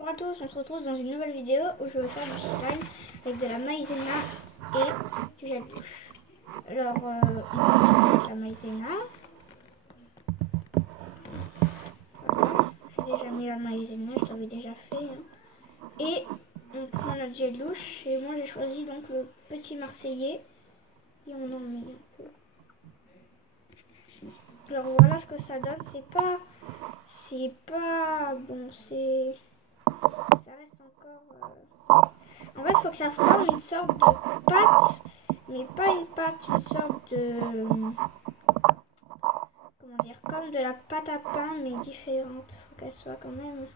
Bonjour à tous, on se retrouve dans une nouvelle vidéo où je vais faire du slime avec de la maïzena et du gel douche. Alors, on va mettre la maïzena. Voilà, j'ai déjà mis la maïzena, je l'avais déjà fait. Hein. Et on prend notre gel douche et moi j'ai choisi donc le petit marseillais et on en met un peu. Alors voilà ce que ça donne, c'est pas bon, ça reste encore. En fait, il faut que ça forme une sorte de pâte, mais pas une pâte, une sorte de, comment dire, comme de la pâte à pain, mais différente. Il faut qu'elle soit quand même.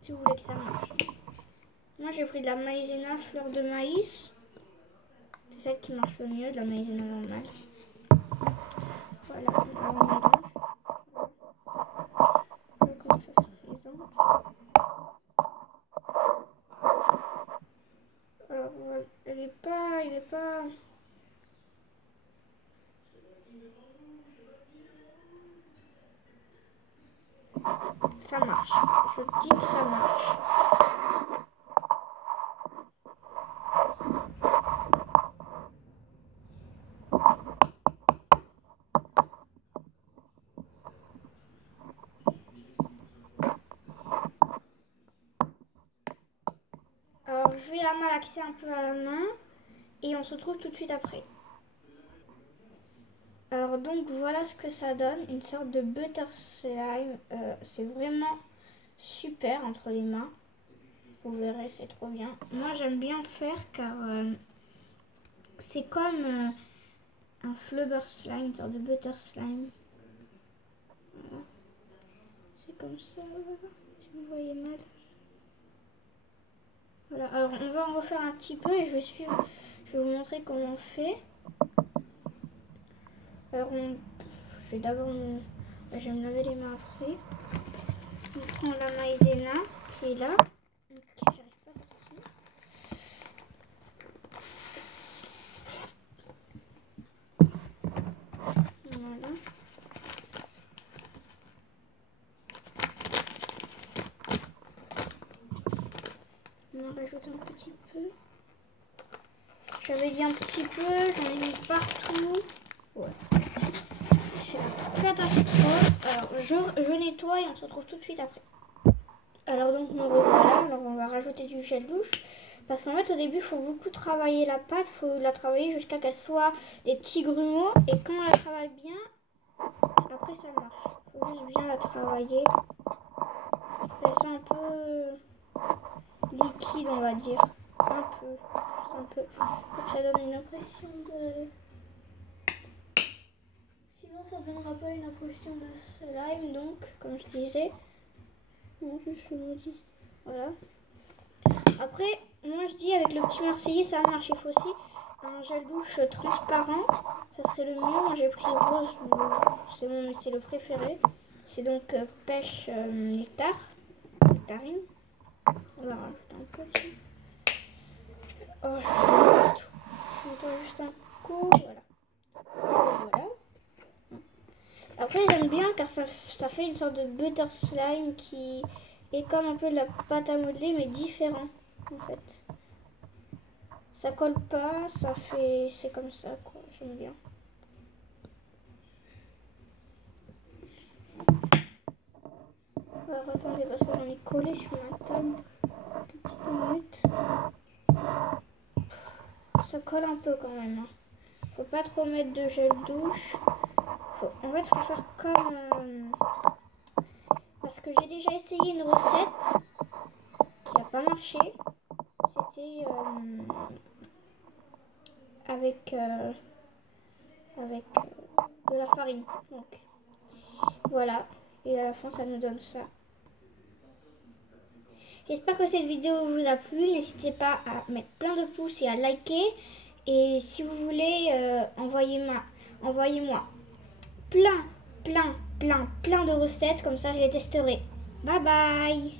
Si vous voulez que ça marche. Moi, j'ai pris de la maïzena fleur de maïs. C'est celle qui marche le mieux, de la maïzena normale. Voilà, on va mélange. Comment ça se présente. Alors, voilà, il est pas. Ça marche. Je dis que ça marche. Alors, je vais la malaxer un peu à la main et on se retrouve tout de suite après. Alors donc voilà ce que ça donne, une sorte de butter slime. C'est vraiment super entre les mains. Vous verrez, c'est trop bien. Moi j'aime bien faire car c'est comme un flubber slime, une sorte de butter slime. Voilà. C'est comme ça, voilà. Si vous voyez mal. Voilà, alors on va en refaire un petit peu et je vais vous montrer comment on fait. Alors je vais d'abord je vais me laver les mains après. On prend la maïzena qui est là. Ok, j'arrive pas à sortir. Voilà. On en rajoute un petit peu. J'avais dit un petit peu, j'en ai mis partout. Ouais. C'est la catastrophe. Alors je nettoie et on se retrouve tout de suite après. Alors donc me revoilà. Alors on va rajouter du gel douche. Parce qu'en fait au début il faut beaucoup travailler la pâte. Il faut la travailler jusqu'à qu'elle soit des petits grumeaux. Et quand on la travaille bien, après ça marche. Il faut juste bien la travailler. Elle soit un peu liquide on va dire. Un peu. Juste un peu. Pour que ça donne une impression de... Sinon ça ne donnera pas une impression de slime. Donc comme je disais. Non, je me dis. Voilà. Après, moi je dis avec le petit marseillais ça marche. Il faut aussi un gel douche transparent. Ça serait le mieux. Moi j'ai pris rose. C'est le préféré. C'est donc pêche nectar. Nectarine. On va rajouter un peu dessus. Oh, je vais juste un coup. Voilà. Voilà. Après j'aime bien car ça fait une sorte de butter slime qui est comme un peu de la pâte à modeler mais différent en fait. Ça colle pas, c'est comme ça quoi, j'aime bien. Alors attendez parce que j'en ai collé sur ma table. 2 petites minutes. Ça colle un peu quand même. Hein. Faut pas trop mettre de gel douche. En fait faut faire comme... parce que j'ai déjà essayé une recette qui n'a pas marché. C'était avec de la farine. Donc voilà. Et à la fin ça nous donne ça. J'espère que cette vidéo vous a plu. N'hésitez pas à mettre plein de pouces et à liker. Et si vous voulez, envoyez-moi plein de recettes. Comme ça je les testerai. Bye bye.